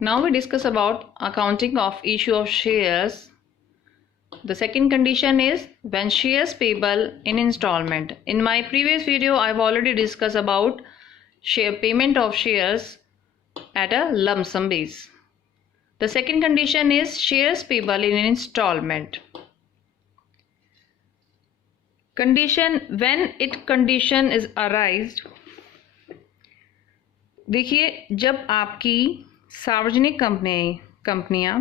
Now we discuss about accounting of issue of shares. The second condition is when shares payable in installment. In my previous video, I've already discussed about share payment of shares at a lump sum base. The second condition is shares payable in installment. Condition when it condition is arised. देखिए, जब आपकी सार्वजनिक कंपनियां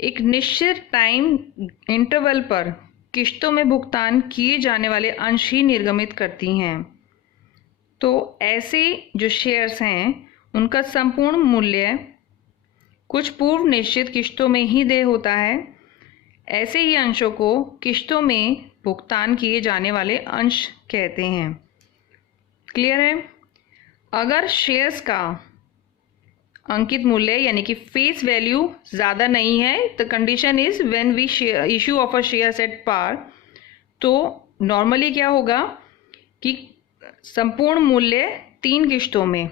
एक निश्चित time interval पर किश्तों में भुगतान किए जाने वाले अंश ही निर्गमित करती हैं, तो ऐसे जो शेयर्स हैं उनका संपूर्ण मूल्य कुछ पूर्व निश्चित किश्तों में ही देय होता है। ऐसे ही अंशों को किश्तों में भुगतान किए जाने वाले अंश कहते हैं। क्लियर है? अगर शेयर्स का अंकित मूल्य यानी कि फेस वैल्यू ज़्यादा नहीं है, the condition is when we issue of a shares at par, तो नॉर्मली क्या होगा कि संपूर्ण मूल्य 3 किश्तों में,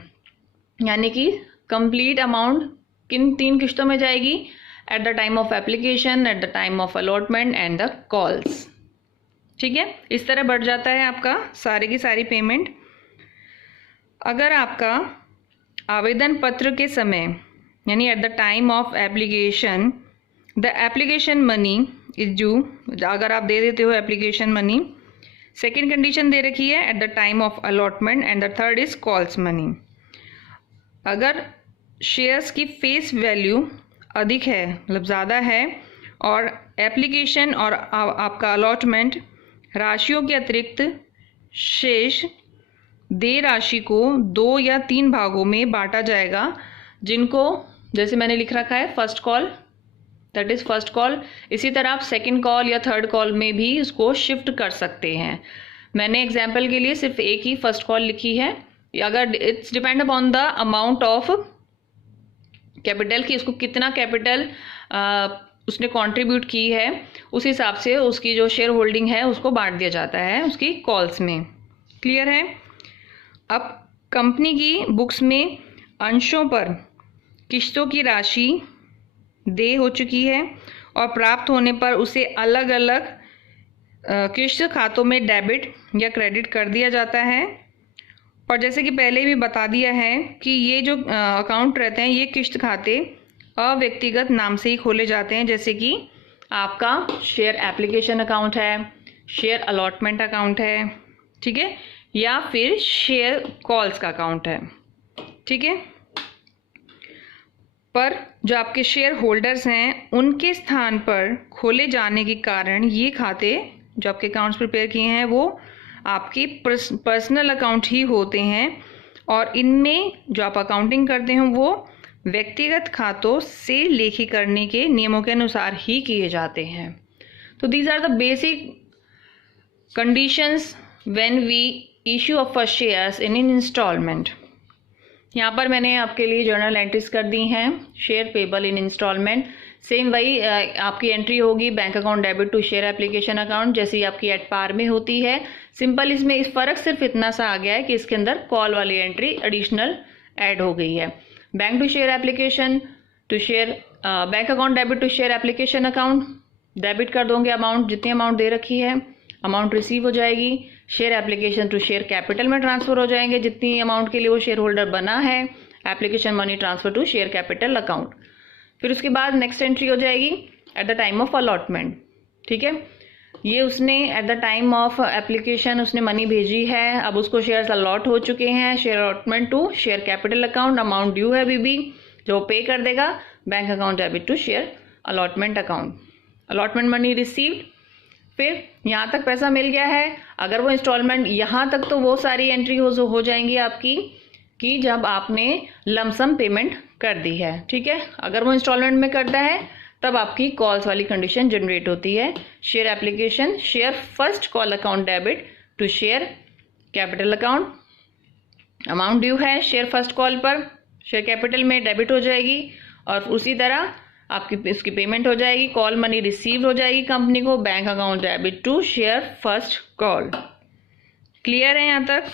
यानी कि कंप्लीट अमाउंट किन 3 किश्तों में जाएगी? At the time of application, eight the time of allotment and the calls. ठीक है, इस तरह बढ़ जाता है आपका सारी की सारी पेमेंट। अगर आपका आवेदन पत्र के समय यानी eight the time of application the application money is due, अगर आप दे देते हो एप्लीकेशन मनी, सेकेंड कंडीशन दे रखी है eight the time of allotment and the third is calls money. अगर शेयर्स की फेस वैल्यू अधिक है, मतलब ज़्यादा है, और एप्लीकेशन और आपका अलॉटमेंट राशियों के अतिरिक्त शेष देय राशि को 2 या 3 भागों में बांटा जाएगा, जिनको जैसे मैंने लिख रखा है first call, that is first call. इसी तरह आप सेकंड कॉल या थर्ड कॉल में भी इसको शिफ्ट कर सकते हैं। मैंने एग्जांपल के लिए सिर्फ एक ही फर्स्ट कॉल लिखी है। अगर it's depend upon the amount of capital, कि उसको कितना कैपिटल उसने कंट्रीब्यूट की है, उस हिसाब से उसकी जो शेयर होल्डिंग है उसको बांट दिया जाता है उसकी कॉल्स में। क्लियर है? अब कंपनी की बुक्स में अंशों पर किश्तों की राशि देय हो चुकी है और प्राप्त होने पर उसे अलग अलग किश्त खातों में डेबिट या क्रेडिट कर दिया जाता है। और जैसे कि पहले भी बता दिया है कि ये जो अकाउंट रहते हैं, ये किश्त खाते अव्यक्तिगत नाम से ही खोले जाते हैं, जैसे कि आपका शेयर एप्लीकेशन अकाउंट है, शेयर अलॉटमेंट अकाउंट है, ठीक है, या फिर शेयर कॉल्स का अकाउंट है। ठीक है, पर जो आपके शेयर होल्डर्स हैं उनके स्थान पर खोले जाने के कारण ये खाते जो आपके अकाउंट्स प्रिपेयर किए हैं वो आपकी पर्सनल अकाउंट ही होते हैं, और इनमें जो आप अकाउंटिंग करते हैं वो व्यक्तिगत खातों से लेखीकरण के नियमों के अनुसार ही किए जाते हैं। तो these are the basic conditions when we issue of shares in installment. यहाँ पर मैंने आपके लिए जर्नल एंट्रीज कर दी हैं share payable in installment. Same वही आपकी एंट्री होगी bank account debit to share application account, जैसी आपकी एट पार में होती है। सिंपल इसमें इस फर्क सिर्फ इतना सा आ गया है कि इसके अंदर कॉल वाली एंट्री एडिशनल ऐड हो गई है। Bank to share application to share bank account debit to share application account, debit कर दोगे अमाउंट, जितनी अमाउंट दे रखी है अमाउंट रिसीव हो जाएगी। Share application to share capital में ट्रांसफर हो जाएंगे जितनी अमाउंट के लिए वो शेयर होल्डर बना है। Application money transfer to share capital account. फिर उसके बाद नेक्स्ट एंट्री हो जाएगी at the time of allotment. ठीक है, ये उसने at the time of application उसने मनी भेजी है, अब उसको शेयर्स अलॉट हो चुके हैं। Share allotment to share capital account, amount due है अभी भी, जो पे कर देगा bank account debit to share allotment account. Allotment money received, फिर यहाँ तक पैसा मिल गया है। अगर वो इंस्टॉलमेंट यहाँ तक, तो वो सारी एंट्री हो जाएंगी आपकी कि जब आपने लमसम पेमेंट कर दी है। ठीक है, अगर वो इंस्टॉलमेंट में करता है तब आपकी कॉल्स वाली कंडीशन जनरेट होती है। Share application share first call account debit to share capital account, amount due है शेयर फर्स्ट कॉल पर शेयर कैपिटल में डेबिट हो जाएगी, और उसी तरह आपकी इसकी पेमेंट हो जाएगी। कॉल मनी रिसीव हो जाएगी कंपनी को bank account debit to share first call. Clear है यहाँ तक?